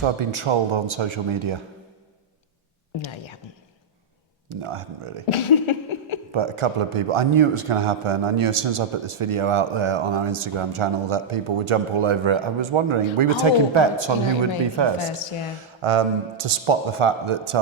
So I've been trolled on social media. No, you haven't. No, I haven't really. But a couple of people, I knew it was going to happen. I knew as soon as I put this video out there on our Instagram channel that people would jump all over it. I was wondering, we were taking bets on who would be first. To spot the fact that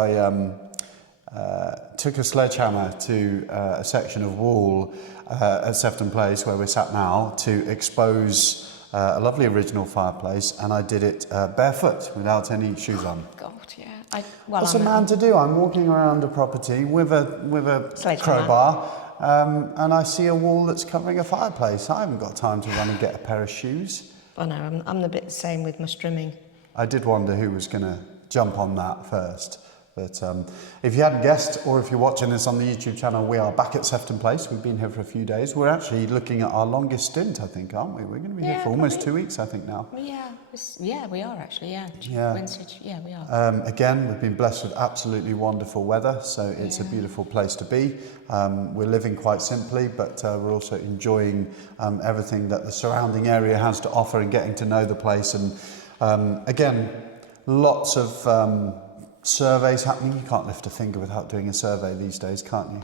I took a sledgehammer to a section of wall at Sefton Place where we're sat now to expose a lovely original fireplace, and I did it barefoot without any shoes on. God, yeah. What's a man to do? I'm walking around a property with a crowbar, and I see a wall that's covering a fireplace. I haven't got time to run and get a pair of shoes. I know, I'm the bit the same with my strimming. I did wonder who was going to jump on that first. But if you hadn't guessed, or if you're watching this on the YouTube channel, we are back at Sefton Place. We've been here for a few days. We're actually looking at our longest stint, I think, aren't we? We're going to be here for almost 2 weeks, I think, now. Yeah, we are actually, Wednesday, we are. Again, we've been blessed with absolutely wonderful weather, so it's a beautiful place to be. We're living quite simply, but we're also enjoying everything that the surrounding area has to offer and getting to know the place. And again, lots of surveys happening. You can't lift a finger without doing a survey these days, can't you?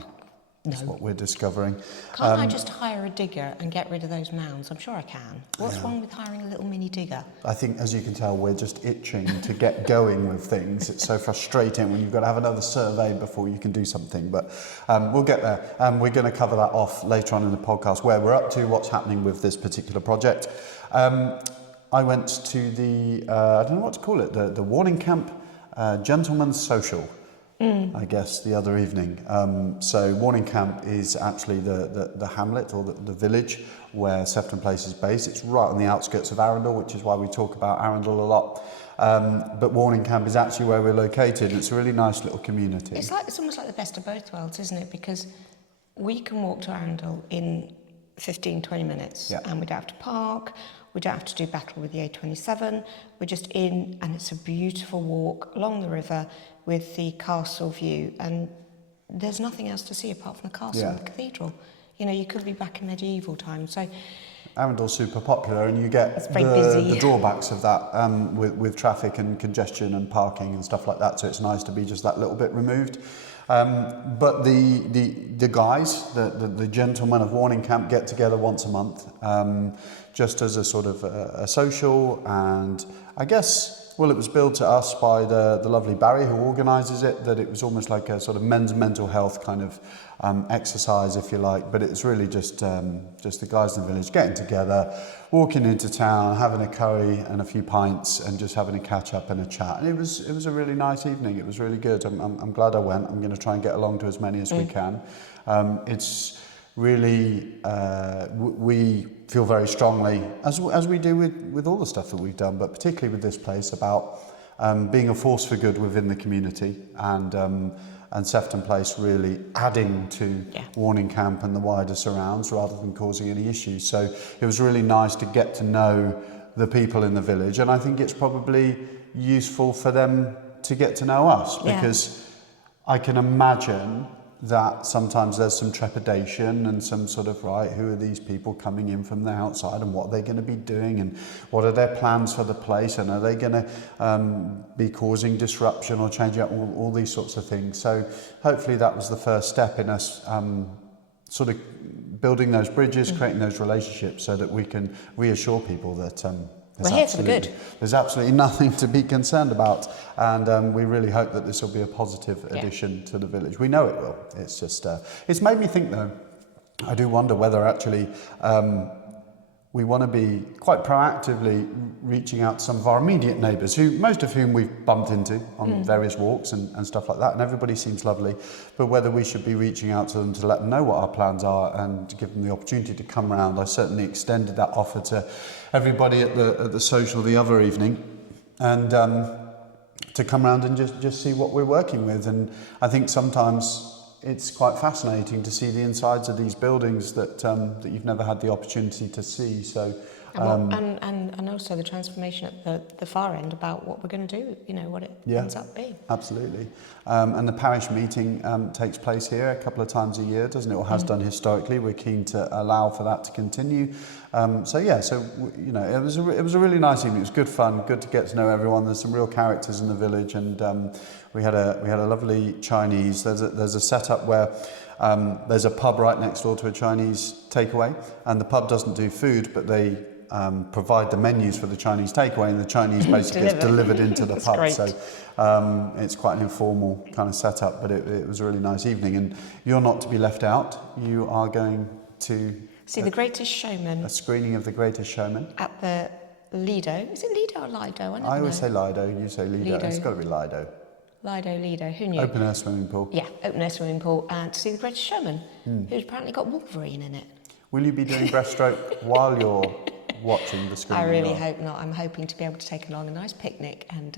That's what we're discovering. Can't I just hire a digger and get rid of those mounds? I'm sure I can. What's wrong with hiring a little mini digger? I think, as you can tell, we're just itching to get going with things. It's so frustrating when you've got to have another survey before you can do something, but we'll get there. We're going to cover that off later on in the podcast, where we're up to, what's happening with this particular project. I went to the, I don't know what to call it, the warning camp gentleman's social, I guess, the other evening. So Warning Camp is actually the hamlet or the village where Sefton Place is based. It's right on the outskirts of Arundel, which is why we talk about Arundel a lot. But Warning Camp is actually where we're located. It's a really nice little community. It's almost like the best of both worlds, isn't it? Because we can walk to Arundel in 15, 20 minutes and we don't have to park. We don't have to do battle with the A27. We're just in, and it's a beautiful walk along the river with the castle view. And there's nothing else to see apart from the castle and the cathedral. You know, you could be back in medieval times. So Arundel's super popular, and you get the drawbacks of that with traffic and congestion and parking and stuff like that. So it's nice to be just that little bit removed. But the guys, the gentlemen of Warning Camp, get together once a month, just as a sort of a social, and I guess, well, it was billed to us by the lovely Barry who organises it, that it was almost like a sort of men's mental health kind of exercise, if you like, but it's really just the guys in the village getting together, walking into town, having a curry and a few pints, and just having a catch up and a chat. And it was a really nice evening. It was really good. I'm glad I went. I'm going to try and get along to as many as we can. It's really, we feel very strongly, as we do with all the stuff that we've done, but particularly with this place, about being a force for good within the community, and Sefton Place really adding to Warning Camp and the wider surrounds rather than causing any issues. So it was really nice to get to know the people in the village, and I think it's probably useful for them to get to know us, because I can imagine that sometimes there's some trepidation and some sort of, right, who are these people coming in from the outside, and what are they going to be doing, and what are their plans for the place, and are they going to be causing disruption or changing up, all these sorts of things. So hopefully that was the first step in us sort of building those bridges, creating those relationships, so that we can reassure people that we're here for the good. There's absolutely nothing to be concerned about, and we really hope that this will be a positive addition to the village. We know it will. It's just, it's made me think, though, I do wonder whether actually we want to be quite proactively reaching out to some of our immediate neighbours, most of whom we've bumped into on various walks and stuff like that, and everybody seems lovely, but whether we should be reaching out to them to let them know what our plans are and to give them the opportunity to come around. I certainly extended that offer to everybody at the social the other evening, and to come around and just see what we're working with. And I think sometimes it's quite fascinating to see the insides of these buildings that you've never had the opportunity to see. So And also the transformation at the far end about what we're going to do, what it ends up being. Absolutely. And the parish meeting takes place here a couple of times a year, doesn't it? Or has done historically. We're keen to allow for that to continue. It was a really nice evening. It was good fun, good to get to know everyone. There's some real characters in the village, and we had a lovely Chinese. There's a setup where there's a pub right next door to a Chinese takeaway, and the pub doesn't do food, but they provide the menus for the Chinese takeaway, and the Chinese basically gets delivered into the pub. Great. So it's quite an informal kind of setup, but it was a really nice evening. And you're not to be left out. You are going to see The Greatest Showman. A screening of The Greatest Showman at the Lido. Is it Lido or Lido? I always say Lido. You say Lido. It's got to be Lido. Lido. Who knew? Open air swimming pool. Yeah, open air swimming pool, and to see The Greatest Showman, who's apparently got Wolverine in it. Will you be doing breaststroke while you're watching the screening? I really hope not. I'm hoping to be able to take along a nice picnic and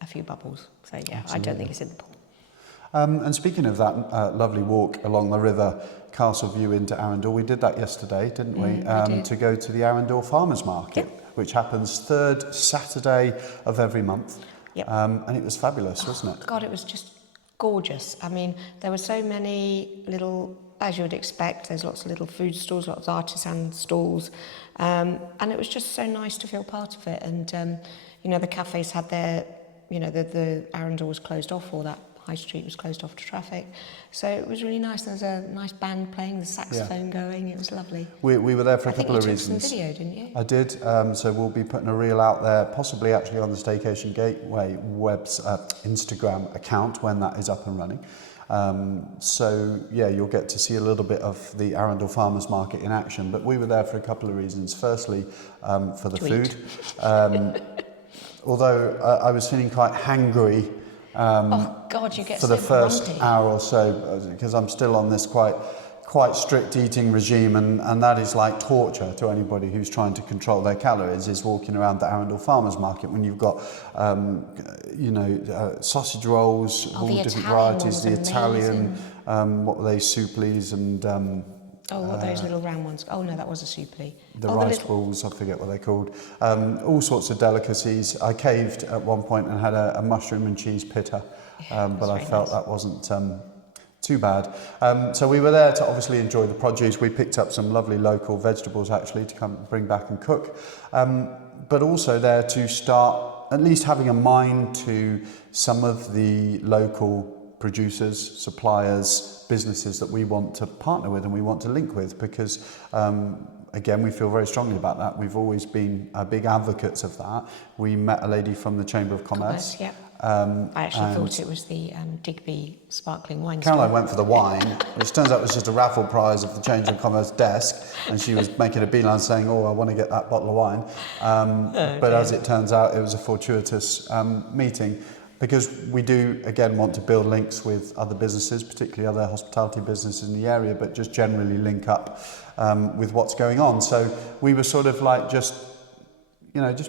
a few bubbles. So yeah, absolutely. I don't think it's in the pool. And speaking of that lovely walk along the river, Castle View into Arundel, we did that yesterday, didn't we? We did. To go to the Arundel Farmers Market, which happens third Saturday of every month. Yep. And it was fabulous, wasn't it? God, it was just gorgeous. I mean, there were so many little, as you would expect, there's lots of little food stalls, lots of artisan stalls, and it was just so nice to feel part of it. And the cafes had their, the Arundel was closed off, or that high street was closed off to traffic, so it was really nice. There was a nice band playing, the saxophone going. It was lovely. We were there for a couple of reasons. reasons. Some video, didn't you? I did. So we'll be putting a reel out there, possibly actually on the Staycation Gateway web's Instagram account when that is up and running. You'll get to see a little bit of the Arundel Farmers Market in action. But we were there for a couple of reasons. Firstly, for the food. Although I was feeling quite hangry. You get for the first hour or so, because I'm still on this quite strict eating regime, and that is like torture to anybody who's trying to control their calories, is walking around the Arundel Farmers Market when you've got sausage rolls, all different varieties, the Italian, what were they, souplis, and what those little round ones? Oh no, that was a soupli. The rice balls, I forget what they're called. All sorts of delicacies. I caved at one point and had a mushroom and cheese pitta, but I felt that wasn't too bad. So we were there to obviously enjoy the produce. We picked up some lovely local vegetables actually to come bring back and cook, but also there to start at least having a mind to some of the local producers, suppliers, businesses that we want to partner with and we want to link with, because again, we feel very strongly about that. We've always been big advocates of that. We met a lady from the Chamber of Commerce. Yeah. I actually thought it was the Digby sparkling wine store. Caroline went for the wine, which turns out was just a raffle prize of the Chamber of Commerce desk, and she was making a beeline saying, I want to get that bottle of wine. But as it turns out, it was a fortuitous meeting, because we do, again, want to build links with other businesses, particularly other hospitality businesses in the area, but just generally link up with what's going on. So we were sort of like just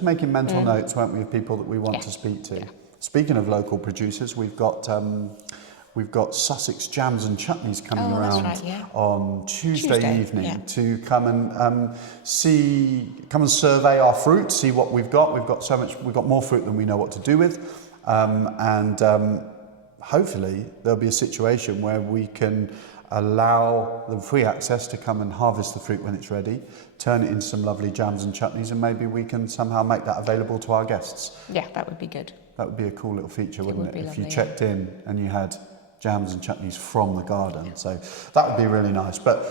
making mental notes, weren't we, of people that we want to speak to. Yeah. Speaking of local producers, we've got Sussex Jams and Chutneys coming around on Tuesday evening to come and come and survey our fruit, see what we've got. We've got more fruit than we know what to do with. Hopefully there'll be a situation where we can allow them free access to come and harvest the fruit when it's ready, turn it into some lovely jams and chutneys, and maybe we can somehow make that available to our guests. Yeah, that would be good. That would be a cool little feature, wouldn't it? Lovely, if you checked in and you had jams and chutneys from the garden. So that would be really nice. But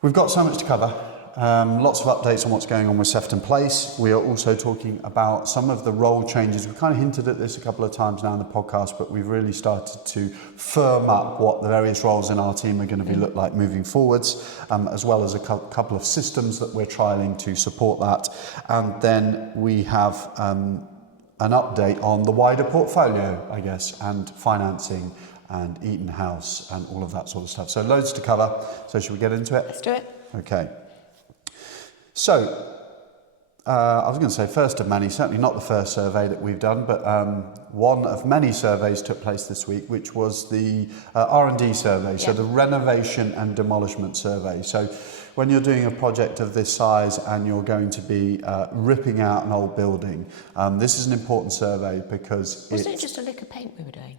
we've got so much to cover. Lots of updates on what's going on with Sefton Place. We are also talking about some of the role changes. We've kind of hinted at this a couple of times now in the podcast, but we've really started to firm up what the various roles in our team are going to look like moving forwards, as well as a couple of systems that we're trialling to support that. And then we have an update on the wider portfolio, I guess, and financing and Eaton House and all of that sort of stuff. So loads to cover. So should we get into it? Let's do it. Okay. So, I was going to say first of many, certainly not the first survey that we've done, but one of many surveys took place this week, which was the R&D survey, so the renovation and demolishment survey. So when you're doing a project of this size and you're going to be ripping out an old building, this is an important survey because Wasn't it just a lick of paint we were doing?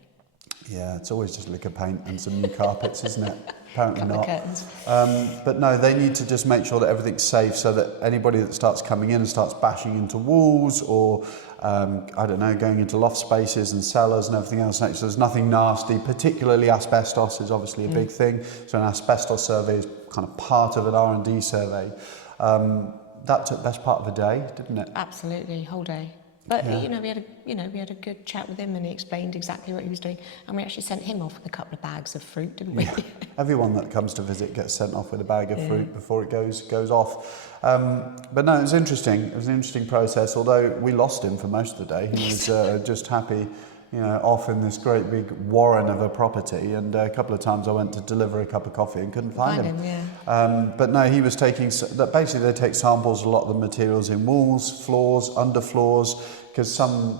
Yeah, it's always just lick of paint and some new carpets, isn't it? Apparently Couple not. of curtains. But no, they need to just make sure that everything's safe so that anybody that starts coming in and starts bashing into walls or, I don't know, going into loft spaces and cellars and everything else, so there's nothing nasty, particularly asbestos is obviously a big thing. So an asbestos survey is kind of part of an R&D survey. That took the best part of a day, didn't it? Absolutely, whole day. But Yeah. we had a good chat with him, and he explained exactly what he was doing. And we actually sent him off with a couple of bags of fruit, didn't we? Yeah. Everyone that comes to visit gets sent off with a bag of fruit before it goes off. But no, it was interesting. It was an interesting process. Although we lost him for most of the day, he was just happy, off in this great big warren of a property. And a couple of times I went to deliver a cup of coffee and couldn't find him. Yeah. But no, he was taking that. Basically, they take samples of a lot of the materials in walls, floors, underfloors, because some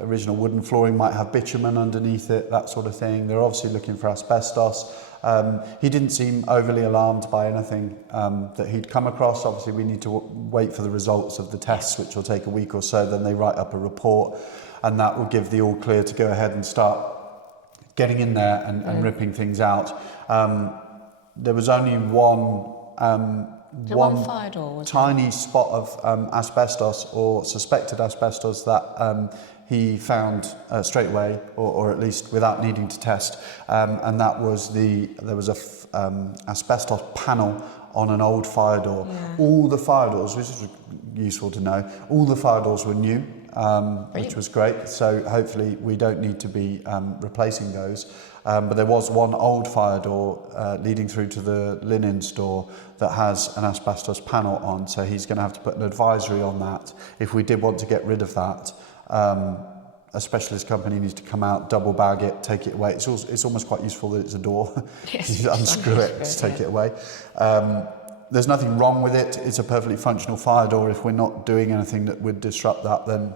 original wooden flooring might have bitumen underneath it, that sort of thing. They're obviously looking for asbestos. He didn't seem overly alarmed by anything that he'd come across. Obviously, we need to wait for the results of the tests, which will take a week or so. Then they write up a report, and that will give the all clear to go ahead and start getting in there and ripping things out. There was only one fire door, tiny spot of asbestos or suspected asbestos that he found straight away, or at least without needing to test, and that was there was a asbestos panel on an old fire door. Yeah. All the fire doors, which is useful to know, all the fire doors were new, which was great. So hopefully we don't need to be replacing those. But there was one old fire door leading through to the linen store that has an asbestos panel on. So he's going to have to put an advisory on that. If we did want to get rid of that, a specialist company needs to come out, double bag it, take it away. It's almost quite useful that it's a door. Yes, you unscrew it, to take it away. There's nothing wrong with it. It's a perfectly functional fire door. If we're not doing anything that would disrupt that, then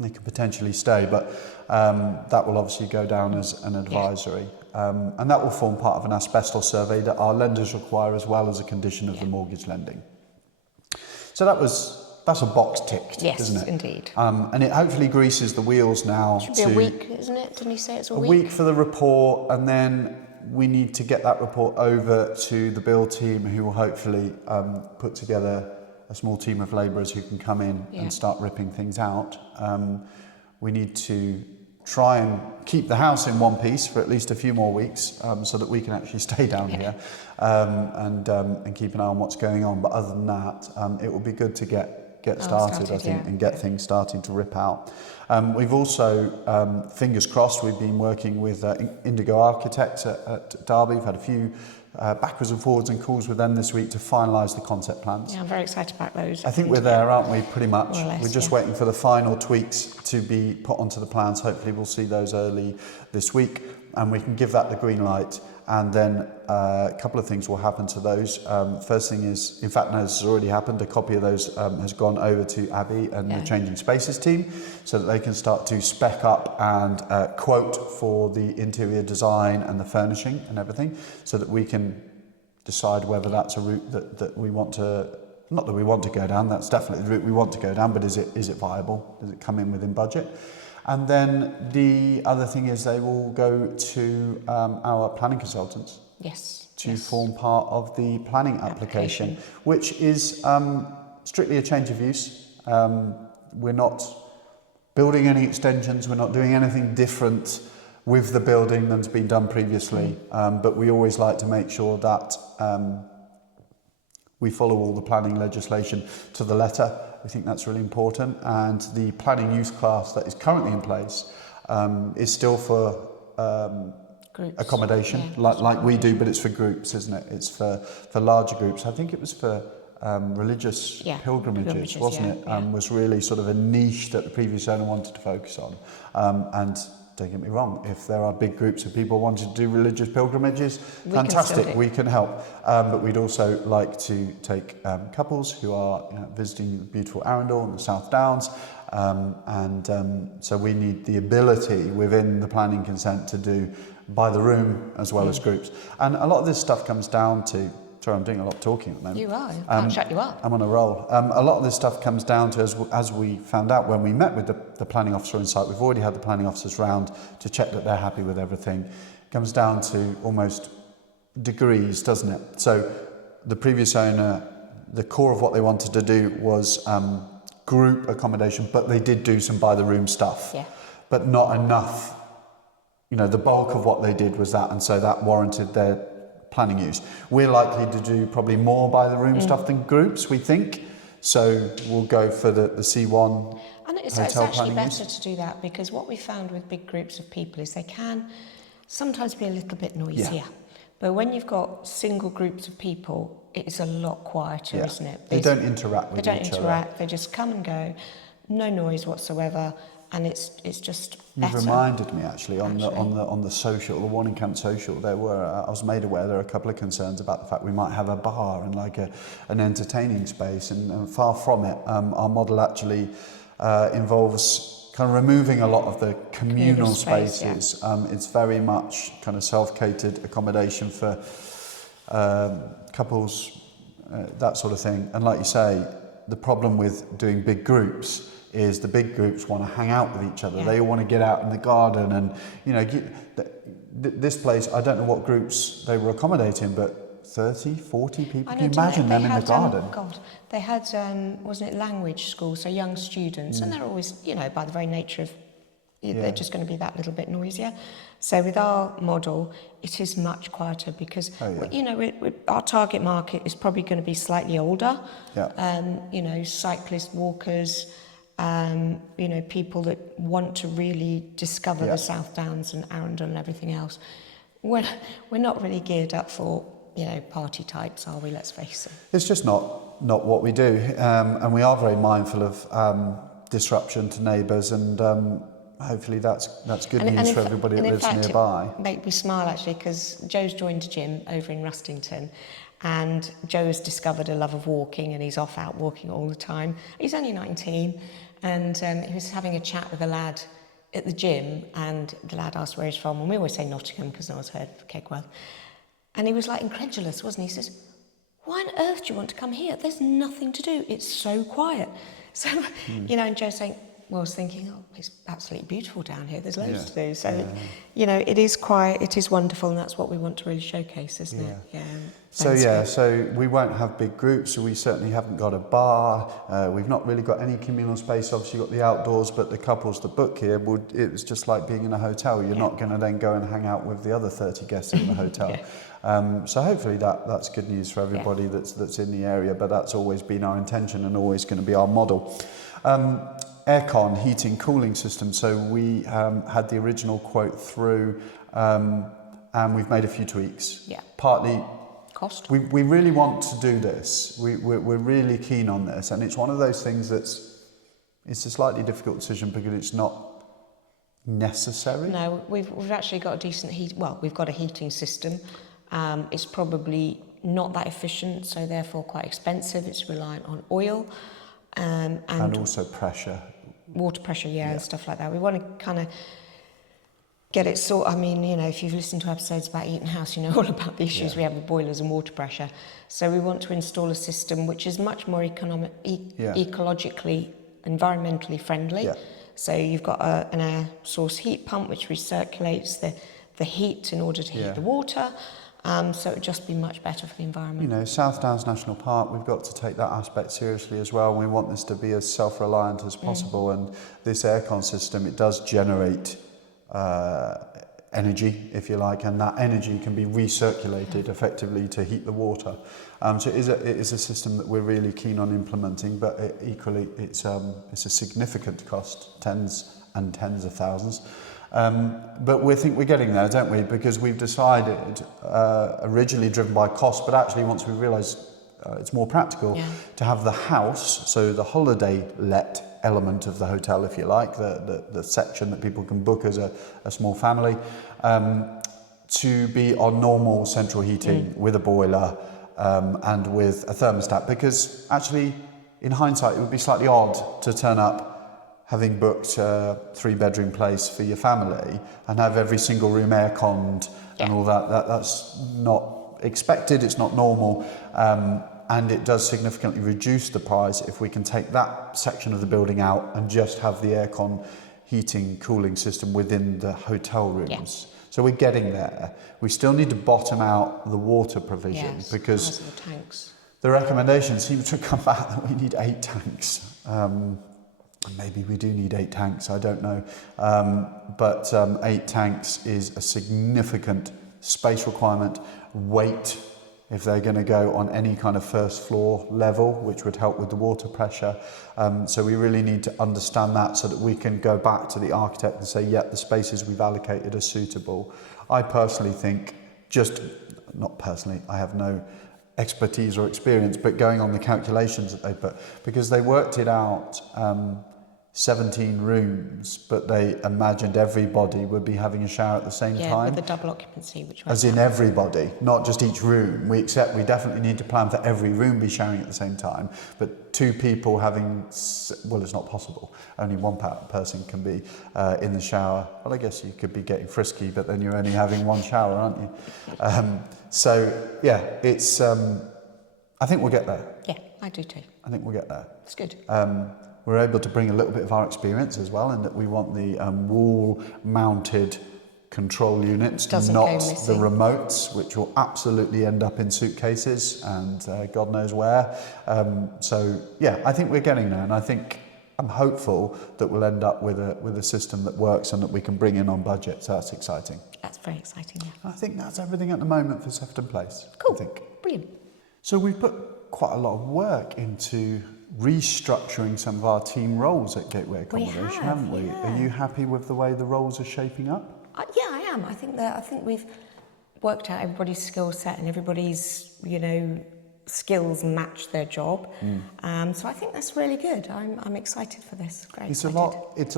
they could potentially stay. But that will obviously go down as an advisory. And that will form part of an asbestos survey that our lenders require as well as a condition of the mortgage lending. So that's a box ticked, isn't it? Yes, indeed. And it hopefully greases the wheels now. It should be a week, isn't it? Didn't you say it's a week? A week for the report, and then we need to get that report over to the build team, who will hopefully put together a small team of labourers who can come in and start ripping things out. We need to try and keep the house in one piece for at least a few more weeks, so that we can actually stay down here and keep an eye on what's going on. But other than that, it will be good to get started, I think, and get things starting to rip out. We've also, fingers crossed, we've been working with Indigo Architects at Derby. We've had a few backwards and forwards and calls with them this week to finalise the concept plans. Yeah, I'm very excited about those. I think we're there, aren't we, pretty much? More or less, we're just waiting for the final tweaks to be put onto the plans. Hopefully we'll see those early this week, and we can give that the green light. And then a couple of things will happen to those. First thing is, in fact, no, this has already happened. A copy of those has gone over to Abby and the Changing Spaces team, so that they can start to spec up and quote for the interior design and the furnishing and everything, so that we can decide whether that's a route that we want to, not that we want to go down, that's definitely the route we want to go down, but is it viable? Does it come in within budget? And then the other thing is they will go to our planning consultants to form part of the planning application, which is strictly a change of use. We're not building any extensions, we're not doing anything different with the building than's been done previously, but we always like to make sure that we follow all the planning legislation to the letter. We think that's really important, and the planning use class that is currently in place is still for accommodation, like we do, but it's for groups, isn't it? It's for larger groups. I think it was for religious pilgrimages, wasn't it? Was really sort of a niche that the previous owner wanted to focus on. And don't get me wrong, if there are big groups of people wanting to do religious pilgrimages, fantastic, we can help. But we'd also like to take couples who are visiting beautiful Arundel and the South Downs. So we need the ability within the planning consent to do by the room as well as groups. And a lot of this stuff comes down to Sorry, I'm doing a lot of talking at the moment. You are. Can't shut you up. I'm on a roll. A lot of this stuff comes down to, as we found out when we met with the planning officer on site, we've already had the planning officers round to check that they're happy with everything. It comes down to almost degrees, doesn't it? So the previous owner, the core of what they wanted to do was group accommodation, but they did do some by-the-room stuff. Yeah. But not enough. You know, the bulk of what they did was that, and so that warranted their planning use. We're likely to do probably more by the room stuff than groups, we think. So we'll go for the C1 and it's hotel actually planning better use. to do that, because what we found with big groups of people is they can sometimes be a little bit noisier. Yeah. But when you've got single groups of people, it's a lot quieter, isn't it? They don't interact with each other. They don't interact, they just come and go, no noise whatsoever, and it's just better. You've reminded me actually on the social, the Warning Camp social, there were I was made aware there are a couple of concerns about the fact we might have a bar and like an entertaining space, and far from it. Our model actually involves kind of removing a lot of the communal spaces. Yeah. It's very much kind of self-catered accommodation for couples, that sort of thing. And like you say, the problem with doing big groups is the big groups want to hang out with each other. Yeah. They want to get out in the garden, and you know, this place, I don't know what groups they were accommodating, but 30, 40 people. Can you imagine them in the garden? They had, wasn't it language school, so young students, and they're always, you know, by the very nature of, they're just going to be that little bit noisier. So with our model, it is much quieter because, you know, our target market is probably going to be slightly older. Yeah. You know, cyclists, walkers, you know, people that want to really discover the South Downs and Arundel and everything else. We're not really geared up for, you know, party types, are we? Let's face it. It's just not what we do, and we are very mindful of disruption to neighbours, and hopefully that's good news for everybody that lives nearby. It makes me smile actually, because Joe's joined a gym over in Rustington, and Joe's discovered a love of walking, and he's off out walking all the time. He's only 19, and he was having a chat with a lad at the gym, and the lad asked where he's from, and we always say Nottingham because no one's heard of Kegworth. And he was like incredulous, wasn't he? He says, why on earth do you want to come here? There's nothing to do. It's so quiet. So, you know, and Joe's saying, well, I was thinking, oh, it's absolutely beautiful down here. There's loads to do. So, you know, it is quiet, it is wonderful, and that's what we want to really showcase, isn't it? Yeah. So we won't have big groups, so we certainly haven't got a bar. We've not really got any communal space. Obviously, you've got the outdoors, but the couples that book here, it was just like being in a hotel. You're not going to then go and hang out with the other 30 guests in the hotel. So hopefully that's good news for everybody that's in the area, but that's always been our intention and always going to be our model. Aircon, heating, cooling system. So we had the original quote through, and we've made a few tweaks. Yeah. Partly cost. We really want to do this. We're really keen on this, and it's one of those things it's a slightly difficult decision because it's not necessary. No, we've actually got a decent we've got a heating system. It's probably not that efficient, so therefore quite expensive. It's reliant on oil. And also pressure. Water pressure, and stuff like that. We want to kind of get it sorted. I mean, you know, if you've listened to episodes about Eaton House, you know all about the issues we have with boilers and water pressure. So we want to install a system which is much more ecologically, environmentally friendly. Yeah. So you've got an air source heat pump which recirculates the heat in order to heat the water. So it would just be much better for the environment. You know, South Downs National Park, we've got to take that aspect seriously as well. We want this to be as self-reliant as possible, and this aircon system, it does generate energy, if you like, and that energy can be recirculated effectively to heat the water. So it is a system that we're really keen on implementing, but equally it's a significant cost, tens and tens of thousands. But we think we're getting there, don't we? Because we've decided, originally driven by cost, but actually once we realised it's more practical to have the house, so the holiday let element of the hotel, if you like, the section that people can book as a small family, to be on normal central heating with a boiler and with a thermostat. Because actually, in hindsight, it would be slightly odd to turn up having booked a 3-bedroom place for your family and have every single room air-conned and all that. That's not expected, it's not normal, and it does significantly reduce the price if we can take that section of the building out and just have the aircon heating, cooling system within the hotel rooms. Yeah. So we're getting there. We still need to bottom out the water provision, because the tanks. The recommendation seems to come back that we need 8 tanks. Maybe we do need 8 tanks, I don't know. But 8 tanks is a significant space requirement, weight, if they're going to go on any kind of first floor level, which would help with the water pressure. So we really need to understand that so that we can go back to the architect and say, yeah, the spaces we've allocated are suitable. I personally think, not personally, I have no expertise or experience, but going on the calculations that they put, because they worked it out, 17 rooms, but they imagined everybody would be having a shower at the same time. Yeah, with the double occupancy, which as in everybody, not just each room. We definitely need to plan for every room be showering at the same time, but 2 people having, well, it's not possible. Only one person can be in the shower. Well, I guess you could be getting frisky, but then you're only having one shower, aren't you? So yeah, it's. I think we'll get there. Yeah, I do too. I think we'll get there. It's good. We're able to bring a little bit of our experience as well, in that we want the wall-mounted control units, not the remotes, which will absolutely end up in suitcases and God knows where. So yeah, I think we're getting there, and I'm hopeful that we'll end up with a system that works and that we can bring in on budget. So that's exciting. That's very exciting. Yeah. I think that's everything at the moment for Sefton Place. Cool. I think. Brilliant. So we've put quite a lot of work into restructuring some of our team roles at Gateway Accommodation, haven't we? Yeah. Are you happy with the way the roles are shaping up? Yeah, I am. I think we've worked out everybody's skill set and everybody's, skills match their job. So I think that's really good. I'm excited for this. Great. It's a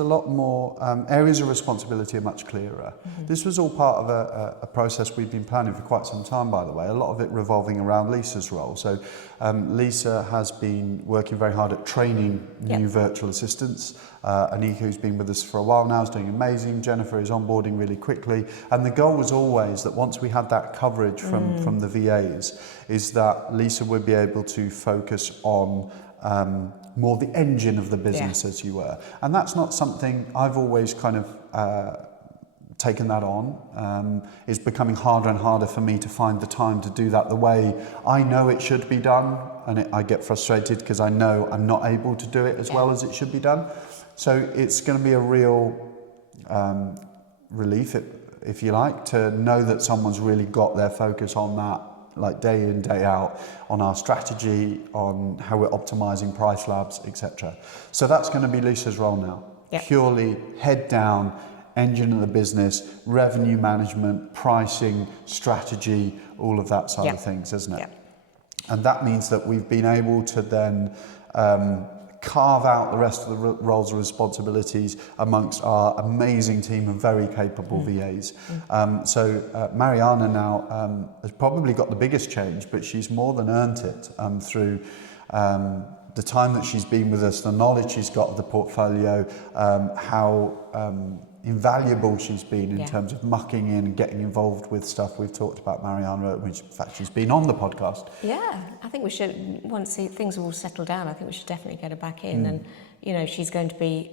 lot more, areas of responsibility are much clearer. This was all part of a process we've been planning for quite some time, by the way, a lot of it revolving around Lisa's role. So Lisa has been working very hard at training new virtual assistants. Anika, who's been with us for a while now, is doing amazing. Jennifer is onboarding really quickly. And the goal was always that once we had that coverage from the VAs, is that Lisa would be able to focus on more the engine of the business, as you were. And that's not something I've always kind of taken that on. It's becoming harder and harder for me to find the time to do that the way I know it should be done. And I get frustrated because I know I'm not able to do it as well as it should be done. So it's going to be a real relief, if you like, to know that someone's really got their focus on that, like day in, day out, on our strategy, on how we're optimizing price labs, etc. So that's going to be Lisa's role now. Purely head down, engine of the business, revenue management, pricing, strategy, all of that side of things, isn't it? And that means that we've been able to then carve out the rest of the roles and responsibilities amongst our amazing team of very capable VAs. So Mariana now has probably got the biggest change, but she's more than earned it through the time that she's been with us, the knowledge she's got of the portfolio, how invaluable she's been in terms of mucking in and getting involved with stuff. We've talked about Mariana, which in fact she's been on the podcast. Yeah, I think we should, once things are all settled down, I think we should definitely get her back in. And, she's going to be,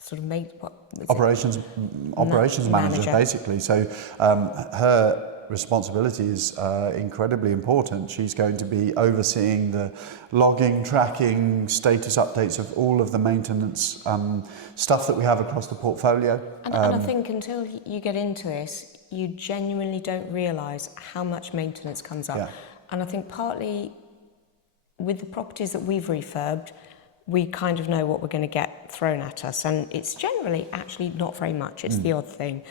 sort of operations manager, basically. So her responsibility is incredibly important. She's going to be overseeing the logging, tracking, status updates of all of the maintenance stuff that we have across the portfolio. And I think until you get into this, you genuinely don't realise how much maintenance comes up. And I think partly with the properties that we've refurbed, we kind of know what we're going to get thrown at us, and it's generally actually not very much. It's the odd thing.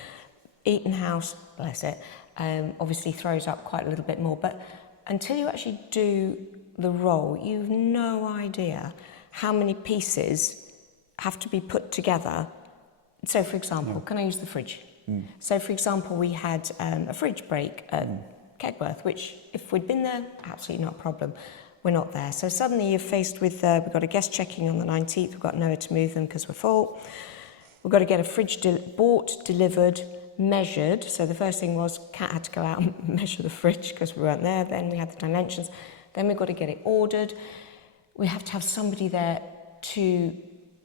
Eaton House, bless it, obviously throws up quite a little bit more, but until you actually do the role, you've no idea how many pieces have to be put together. So for example, can I use the fridge? So for example, we had a fridge break at Kegworth, which if we'd been there, absolutely not a problem. We're not there. So suddenly you're faced with, we've got a guest checking on the 19th, we've got nowhere to move them because we're full. We've got to get a fridge bought, delivered, measured. So the first thing was Kat had to go out and measure the fridge because we weren't there. Then we had the dimensions. Then we've got to get it ordered. We have to have somebody there to,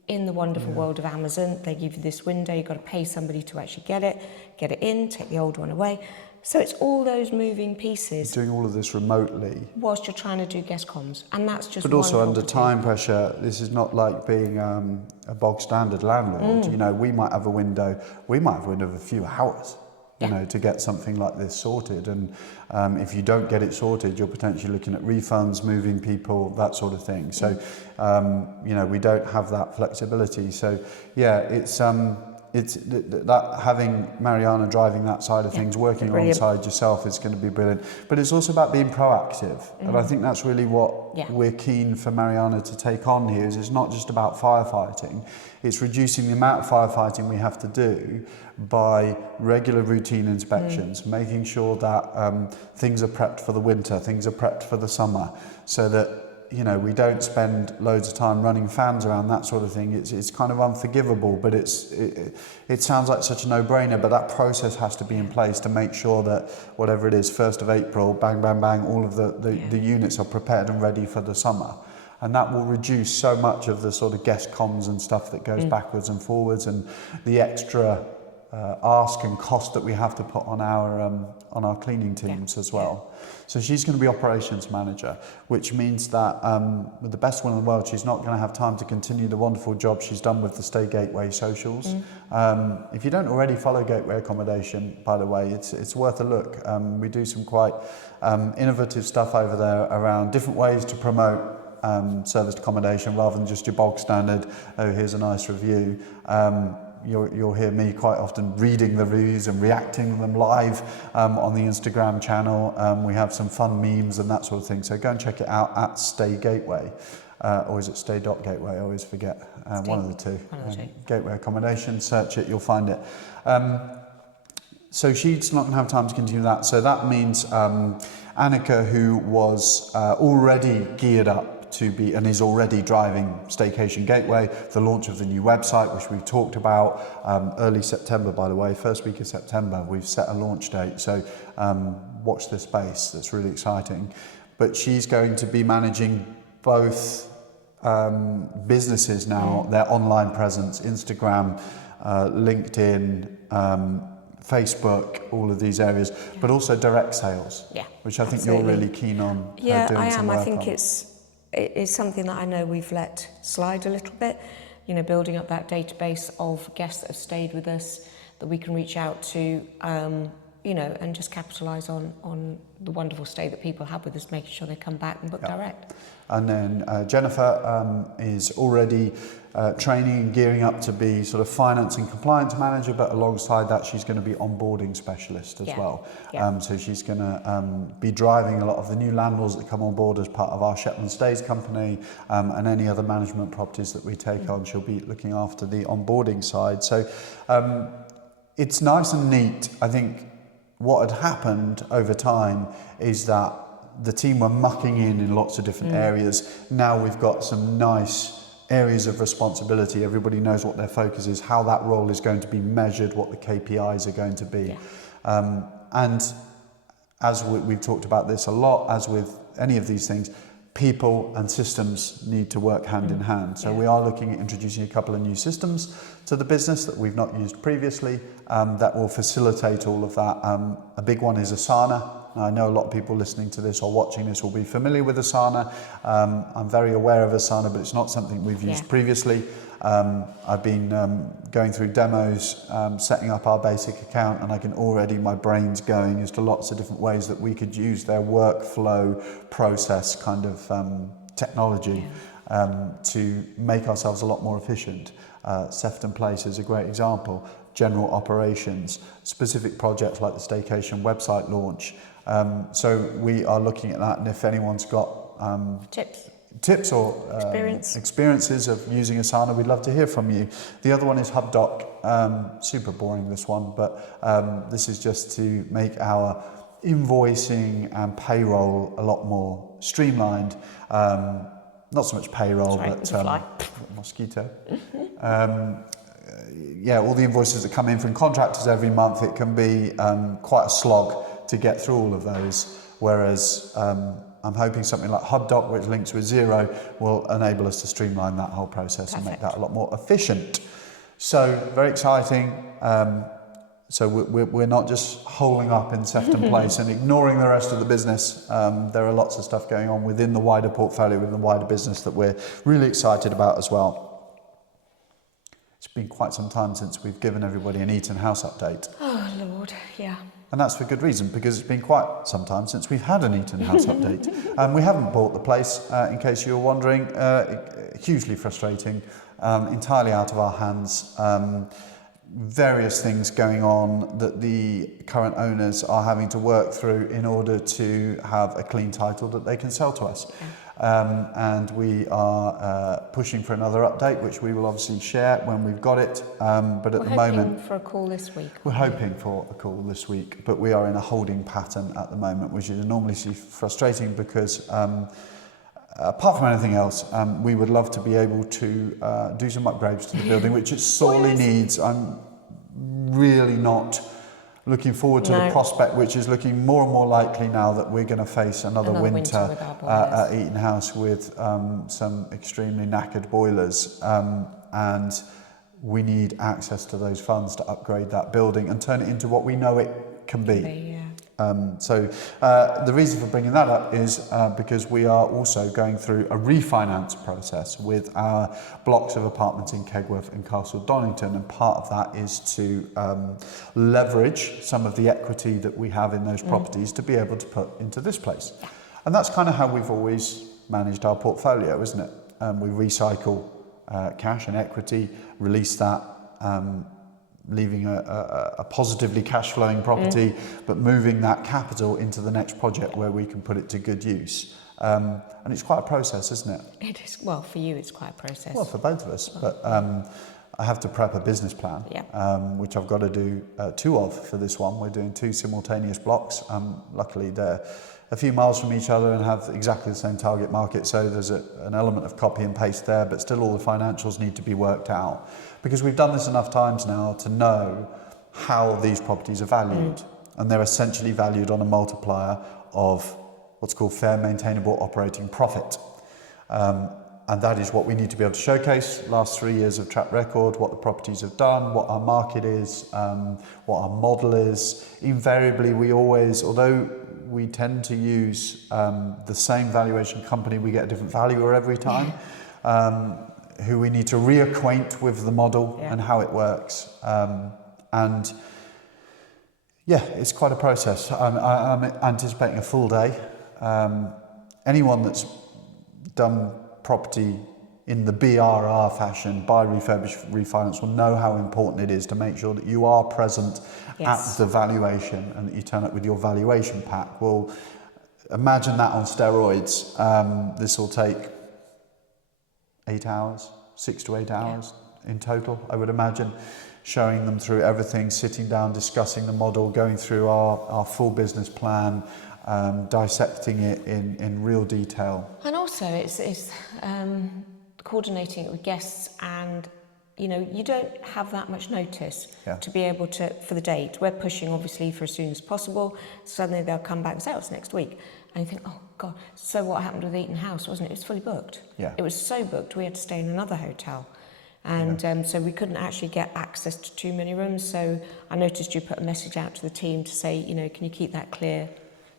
in the wonderful world of Amazon, they give you this window, you've got to pay somebody to actually get it in, take the old one away. So it's all those moving pieces. Doing all of this remotely. Whilst you're trying to do guest comms. And that's just But also under time pressure, this is not like being a bog standard landlord. You know, we might have a window of a few hours, you know, to get something like this sorted. And if you don't get it sorted, you're potentially looking at refunds, moving people, that sort of thing. So, you know, we don't have that flexibility. So, yeah, it's that having Mariana driving that side of things, working alongside yourself is going to be brilliant. But it's also about being proactive. And I think that's really what we're keen for Mariana to take on here, is it's not just about firefighting. It's reducing the amount of firefighting we have to do by regular routine inspections, making sure that things are prepped for the winter, things are prepped for the summer, so that, you know, we don't spend loads of time running fans around, that sort of thing. It's kind of unforgivable, but it sounds like such a no-brainer, but that process has to be in place to make sure that whatever it is, 1st of April, bang, bang, bang, all of the units are prepared and ready for the summer. And that will reduce so much of the sort of guest comms and stuff that goes backwards and forwards, and the extra ask and cost that we have to put on our cleaning teams as well. So she's going to be operations manager, which means that with the best one in the world, she's not going to have time to continue the wonderful job she's done with the Stay Gateway socials. If you don't already follow Gateway Accommodation, by the way, it's worth a look. We do some quite innovative stuff over there around different ways to promote serviced accommodation rather than just your bog standard, oh, here's a nice review. You'll hear me quite often reading the reviews and reacting to them live on the Instagram channel. We have some fun memes and that sort of thing. So go and check it out at Stay Gateway. Or is it stay.gateway? I always forget. One of the two. Gateway Accommodation, search it, you'll find it. So she's not going to have time to continue that. So that means Annika, who was already geared up to be, and is already driving Staycation Gateway, the launch of the new website, which we've talked about, early September, by the way, first week of September, we've set a launch date. So watch this space, that's really exciting. But she's going to be managing both businesses now, their online presence, Instagram, LinkedIn, Facebook, all of these areas, but also direct sales, which I think you're really keen on. Doing I am. I think it's something that I know we've let slide a little bit, you know, building up that database of guests that have stayed with us that we can reach out to, you know, and just capitalise on the wonderful stay that people have with us, making sure they come back and book direct. And then Jennifer is already training and gearing up to be sort of finance and compliance manager, but alongside that she's going to be onboarding specialist as well. So she's going to be driving a lot of the new landlords that come on board as part of our Shetland Stays company, and any other management properties that we take on. She'll be looking after the onboarding side. So it's nice and neat. I think what had happened over time is that the team were mucking in lots of different areas. Now we've got some nice areas of responsibility. Everybody knows what their focus is, how that role is going to be measured, what the KPIs are going to be. And as we've talked about this a lot, as with any of these things, people and systems need to work hand in hand. So we are looking at introducing a couple of new systems to the business that we've not used previously, that will facilitate all of that. A big one is Asana. Now, I know a lot of people listening to this or watching this will be familiar with Asana. I'm very aware of Asana, but it's not something we've used previously. I've been going through demos, setting up our basic account, and I can already, my brain's going as to lots of different ways that we could use their workflow process kind of technology to make ourselves a lot more efficient. Sefton Place is a great example. General operations, specific projects like the Staycation website launch. So we are looking at that, and if anyone's got tips or experiences of using Asana, we'd love to hear from you. The other one is HubDoc. Super boring, this one, but this is just to make our invoicing and payroll a lot more streamlined. Not so much payroll, but mosquito. all the invoices that come in from contractors every month, it can be quite a slog to get through all of those. Whereas I'm hoping something like HubDoc, which links with Xero, will enable us to streamline that whole process and make that a lot more efficient. So very exciting. So we're not just holing up in Sefton Place and ignoring the rest of the business. There are lots of stuff going on within the wider portfolio, within the wider business that we're really excited about as well. It's been quite some time since we've given everybody an Eaton House update. Oh, Lord, yeah. And that's for good reason, because it's been quite some time since we've had an Eaton House update. We haven't bought the place, in case you were wondering. Hugely frustrating, entirely out of our hands. Various things going on that the current owners are having to work through in order to have a clean title that they can sell to us. And we are pushing for another update, which we will obviously share when we've got it. But at the moment, we're hoping for a call this week. We're hoping for a call this week, but we are in a holding pattern at the moment, which is enormously frustrating because apart from anything else, we would love to be able to do some upgrades to the building, which it sorely needs. I'm really not looking forward to the prospect, which is looking more and more likely now that we're going to face another winter at Eaton House with some extremely knackered boilers, and we need access to those funds to upgrade that building and turn it into what we know it can be. So the reason for bringing that up is because we are also going through a refinance process with our blocks of apartments in Kegworth and Castle Donington, and part of that is to leverage some of the equity that we have in those properties to be able to put into this place. And that's kind of how we've always managed our portfolio, isn't it? We recycle cash and equity, release that, leaving a positively cash flowing property, but moving that capital into the next project where we can put it to good use. And it's quite a process, isn't it? It is. Well, for you, it's quite a process. Well, for both of us. But I have to prep a business plan, which I've got to do two of for this one. We're doing two simultaneous blocks. Luckily, they're a few miles from each other and have exactly the same target market. So there's an element of copy and paste there, but still all the financials need to be worked out. Because we've done this enough times now to know how these properties are valued. And they're essentially valued on a multiplier of what's called fair maintainable operating profit. And that is what we need to be able to showcase. Last 3 years of track record, what the properties have done, what our market is, what our model is. Invariably, we always, although we tend to use the same valuation company, we get a different valuer every time, who we need to reacquaint with the model and how it works. And yeah, it's quite a process. I'm anticipating a full day. Anyone that's done property in the BRR fashion, buy, refurbish, refinance, will know how important it is to make sure that you are present at the valuation and that you turn up with your valuation pack. Well, imagine that on steroids. This will take 8 hours, 6 to 8 hours in total, I would imagine, showing them through everything, sitting down, discussing the model, going through our full business plan, dissecting it in real detail. And also it's coordinating it with guests, and you don't have that much notice to be able to, for the date. We're pushing obviously for as soon as possible. Suddenly they'll come back and say, it's next week. And you think, oh God, so what happened with Eaton House, wasn't it? It was fully booked. It was so booked, we had to stay in another hotel. And so we couldn't actually get access to too many rooms. So I noticed you put a message out to the team to say, can you keep that clear?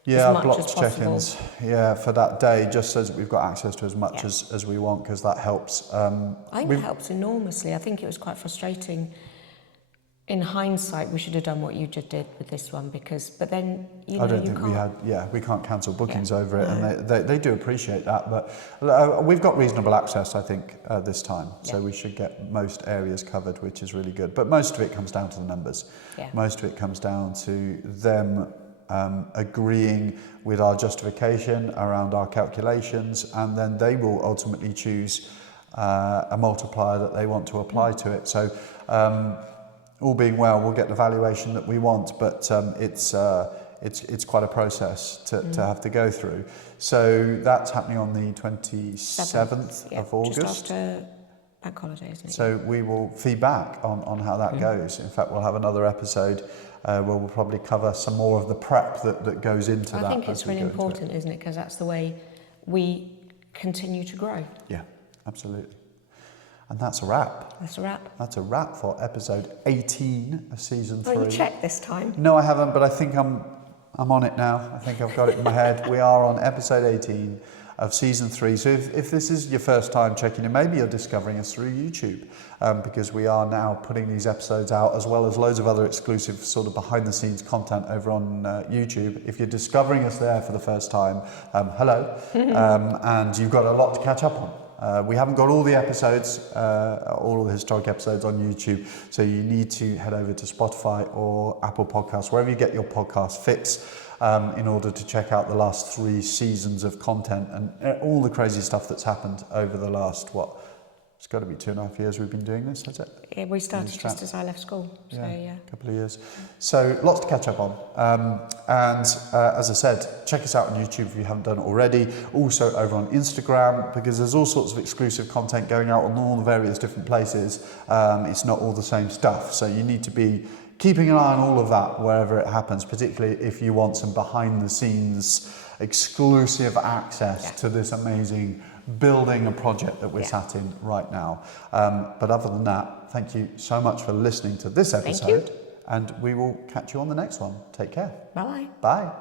Blocked check-ins. For that day, just so that we've got access to as much as we want, because that helps. I think it helps enormously. I think it was quite frustrating. In hindsight, we should have done what you just did with this one, but then I don't think we had. We can't cancel bookings over it, and they do appreciate that. But we've got reasonable access, I think, this time, so we should get most areas covered, which is really good. But most of it comes down to the numbers. Most of it comes down to them agreeing with our justification around our calculations, and then they will ultimately choose a multiplier that they want to apply to it. So all being well, we'll get the valuation that we want, but it's quite a process to have to go through. So that's happening on the 27th of August. Just after bank holiday, isn't it? So we will feedback on how that goes. In fact, we'll have another episode where we'll probably cover some more of the prep that goes into that. I think it's really important, isn't it? Because that's the way we continue to grow. Yeah, absolutely. And that's a wrap. That's a wrap. That's a wrap for episode 18 of season 3. Well, you checked this time. No, I haven't, but I think I'm on it now. I think I've got it in my head. We are on episode 18 of season 3. So if this is your first time checking in, maybe you're discovering us through YouTube, because we are now putting these episodes out, as well as loads of other exclusive sort of behind the scenes content over on YouTube. If you're discovering us there for the first time, hello, and you've got a lot to catch up on. We haven't got all the episodes, all of the historic episodes on YouTube, so you need to head over to Spotify or Apple Podcasts, wherever you get your podcast fix, in order to check out the last 3 seasons of content and all the crazy stuff that's happened over the last, it's got to be 2.5 years we've been doing this, has it? Yeah, we started just as I left school, so yeah. A couple of years. So lots to catch up on. And as I said, check us out on YouTube if you haven't done it already. Also over on Instagram, because there's all sorts of exclusive content going out on all the various different places. It's not all the same stuff. So you need to be keeping an eye on all of that wherever it happens, particularly if you want some behind the scenes exclusive access to this amazing building a project that we're sat in right now. But other than that, thank you so much for listening to this episode. Thank you. And we will catch you on the next one. Take care. Bye. Bye.